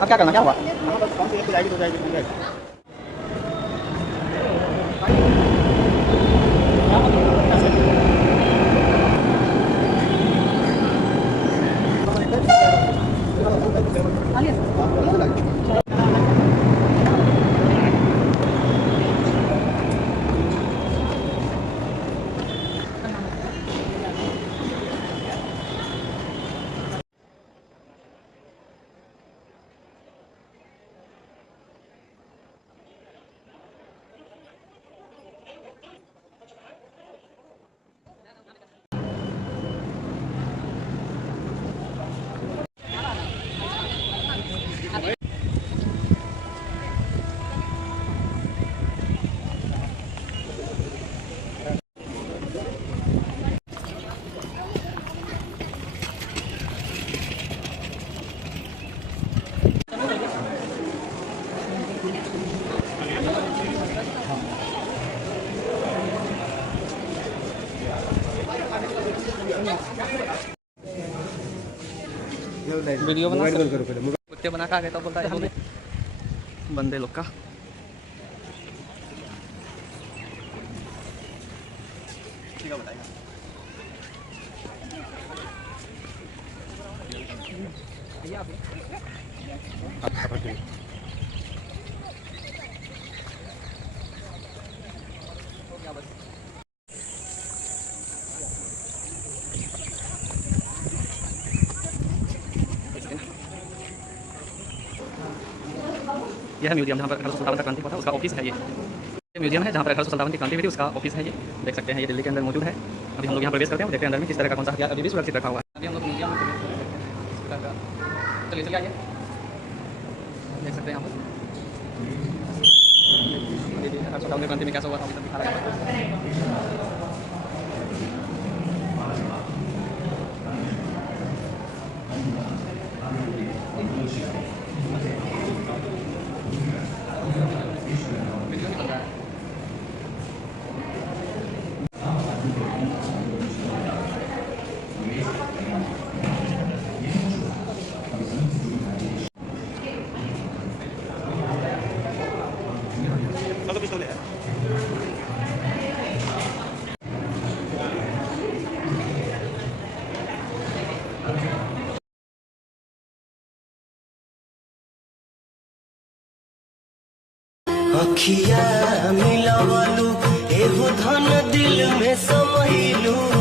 अब क्या करना, क्या हुआ? कौन सी जाएगी तो जाएगी। वीडियो बना कुत्ते बना खा गए तो बोलता है हमने बंदे लोग का। यह म्यूजियम जहाँ पर 1857 का क्रांति हुआ था उसका ऑफिस है। ये म्यूजियम है जहाँ पर 1857 की क्रांति हुई थी, उसका ऑफिस है। ये देख सकते हैं, ये दिल्ली के अंदर मौजूद है। अभी हम लोग यहाँ प्रवेश करते हैं, देखते हैं अंदर में किस तरह का कौन सा हथियार अभी भी सुरक्षित रखा हुआ है। अभी हम लोग म्यूजियम में चलिए चलिए आइए, देख सकते हैं यहाँ पर 1857 की क्रांति में कैसा हुआ था, अभी तक दिखा रहा है। अखिया मिलवलू एहो धन दिल में समहिलू।